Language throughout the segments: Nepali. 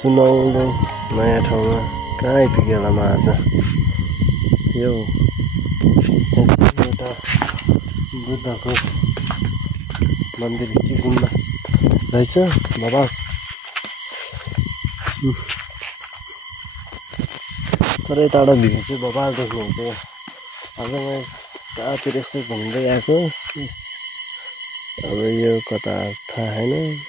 सुनौलो नयाँ ठाउँमा कहाँ आइपुग्यो होला म आज। यो एउटा बुद्धको मन्दिर कि गुम्बा रहेछ बाबा। तर यताबाट भ्यू चाहिँ बबाल देख्नुहुन्छ। आज म कहाँतिर यसो घुम्दै आएको। अब यो कता थाहा छैन।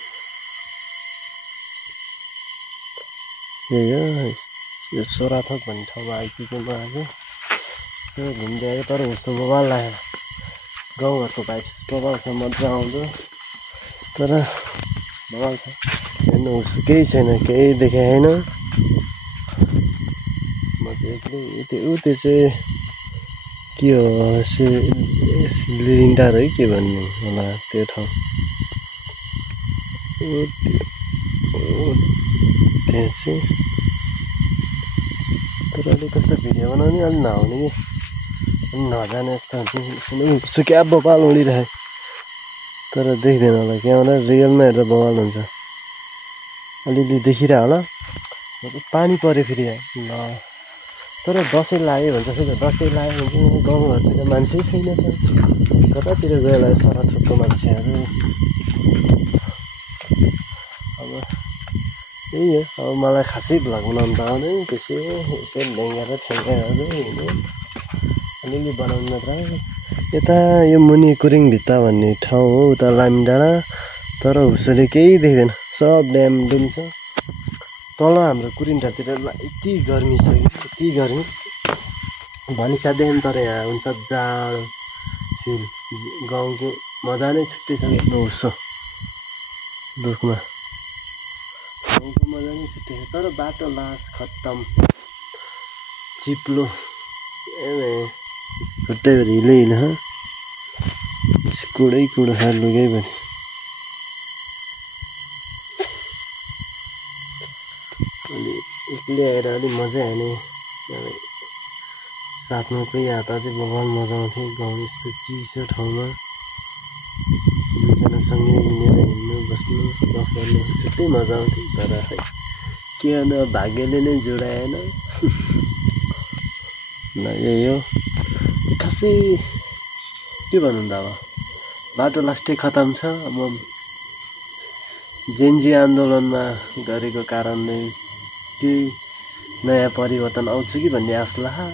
यो सोराथोक भन्ने ठाउँमा आइपुग्यो म आज। यसो घुम्दै आएको तर उस्तो बबाल लाग्यो। गाउँघरको भाइब्स बबाल छ, मजा आउँदो। तर बबाल छ हेर्नु, उस्तो केही छैन, केही देखे छैन। म चाहिँ एक्लै त्यो चाहिँ के हो, लिरिङ टार है के भन्ने होला त्यो ठाउँ। त्यहाँ चाहिँ तर अहिले कस्तो भिडियो बनाउने अलिक नआउने कि नजाने जस्तो हुन्छ। उसो क्या बबाल उडिरहे तर देख्दैन होला क्यामेरा। रियलमा हेरेर बबाल हुन्छ। अलिअलि देखिरह होला। पानी पऱ्यो फेरि ल। तर दसैँ लाग्यो भन्छ फेरि। दसैँ लाग्यो भने गाउँघरतिर मान्छे छैन त। कतातिर गयो होला सराथोकको मान्छेहरू। अब त्यही हो। अब मलाई खासै भ्लग बनाउनु त आउँदैन। त्यसै यसो ढेङ्गा र ठेङ्गाहरू हिँड्यो अलिअलि बनाउनु मात्र। यता यो मुनि कुरिङ भित्ता भन्ने ठाउँ हो, उता लामी डाँडा। तर उसले केही देख्दैन, सब ड्याम डुम छ। तल हाम्रो कुरिन्टातिर यति गर्मी छ कि यति गर्मी भनिसा ड्याम। तर यहाँ हुन्छ जाडो फिल। गाउँको मजा नै छुट्टै छ हेर्नु। उसो दुखमा गाउँको मजा नै छुट्टै छ। तर बाटो लास खत्तम चिप्लो छुट्टै भएर हिलै हिल कुडै कुडो खाएर लुगै पनि। अलि एक्लै आएर अलिक मजा आउने। साथमा कोही हात अझै बगाल मजा आउँथ्यो। गाउँ यस्तो चिसो ठाउँमा दुईजना सँगै मिलेर हिँड्नु बस्नु गफ गर्नु छुट्टै मजा आउँथ्यो। तर खै के गर्नु, भाग्यले नै जोडाएन। ल यही हो खासै के भन्नु त। अब बाटो लास्टै खतम छ। अब जेनजी आन्दोलनमा गरेको कारणले केही नयाँ परिवर्तन आउँछ कि भन्ने आश लाग्यो।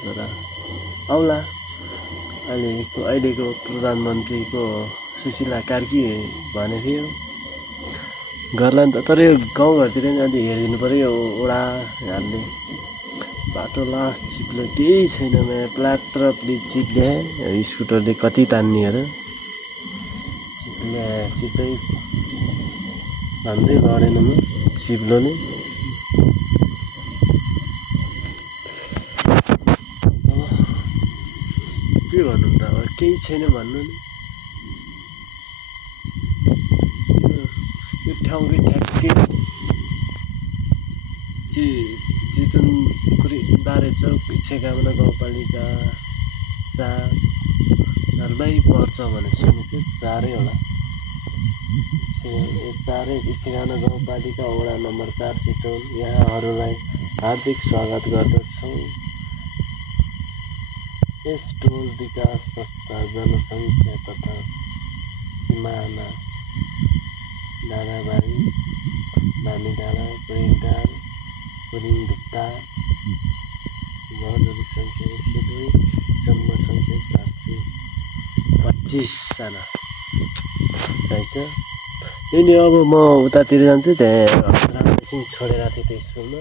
तर आउला। अहिलेको प्रधानमन्त्रीको सुशीला कार्की भने थियो गर्ला नि त। तर यो गाउँघरतिर नि अलि हेरिदिनु पऱ्यो। यो ओडाहरूले बाटो लास्ट चिप्लो केही छैन। नयाँ प्लाटर चिप्ले स्कुटरले कति तान्नेहरू चिप्लै हान्दै लडेन म चिप्लोले। के भन्नु त, अब केही छैन भन्नु नि। यो ठाउँकै ठ्याक्कै चितवन दारेचौक इच्छेकामना गाउँपालिका 4 पर्छ भने सुनेको थियो। 4 होला। 4 इच्छेकामना गाउँपालिका वडा नम्बर 4 चितवन। यहाँहरूलाई हार्दिक स्वागत गर्दछौँ। यस टोल विकास संस्था जनसङ्ख्या तथा सिमाना डाँडाबारी लामी डाँडा कुरिङटार कुरिङ भित्ता घरहरू सङ्ख्या 102 जम्म सङ्ख्या 425 जना रहेछ। यही नि अब म उतातिर जान्छु। त्यहाँ एकछिन छोडेर थिएँ त्यो स्कुलमा।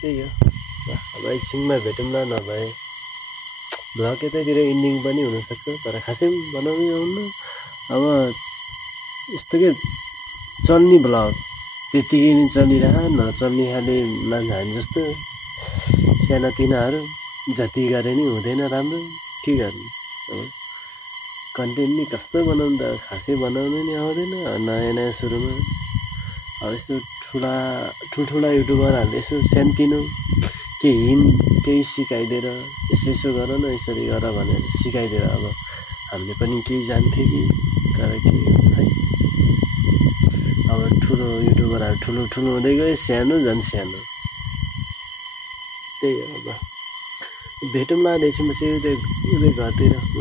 त्यही हो। अब एकछिनमा भेटौँला। नभए भ्लग यतैतिर इन्डिङ पनि हुनसक्छ। तर खासै बनाउनै आउनु। अब यस्तो के चल्ने भ्लग त्यत्तिकै नै चलिरह। नचल्ने खाले मान्छे हामी जस्तो सानातिनाहरू जति गरे नि हुँदैन राम्रो। के गर्नु अब कन्टेन्ट नि कस्तो बनाउनु त। खासै बनाउनु नि आउँदैन नयाँ नयाँ सुरुमा। अब यस्तो ठुल्ठुला युट्युबरहरूले यसो सानोतिनो केही सिकाइदिएर यसो गर न, यसरी गर भनेर सिकाइदिएर अब हामीले पनि केही जान्थ्यो कि। तर के खै अब ठुलो युट्युबरहरु ठुलो ठुलो हुँदै गए सानो झन् सानो त्यही हो अब भेटौँला एकछिनपछि उतै घरतिर ल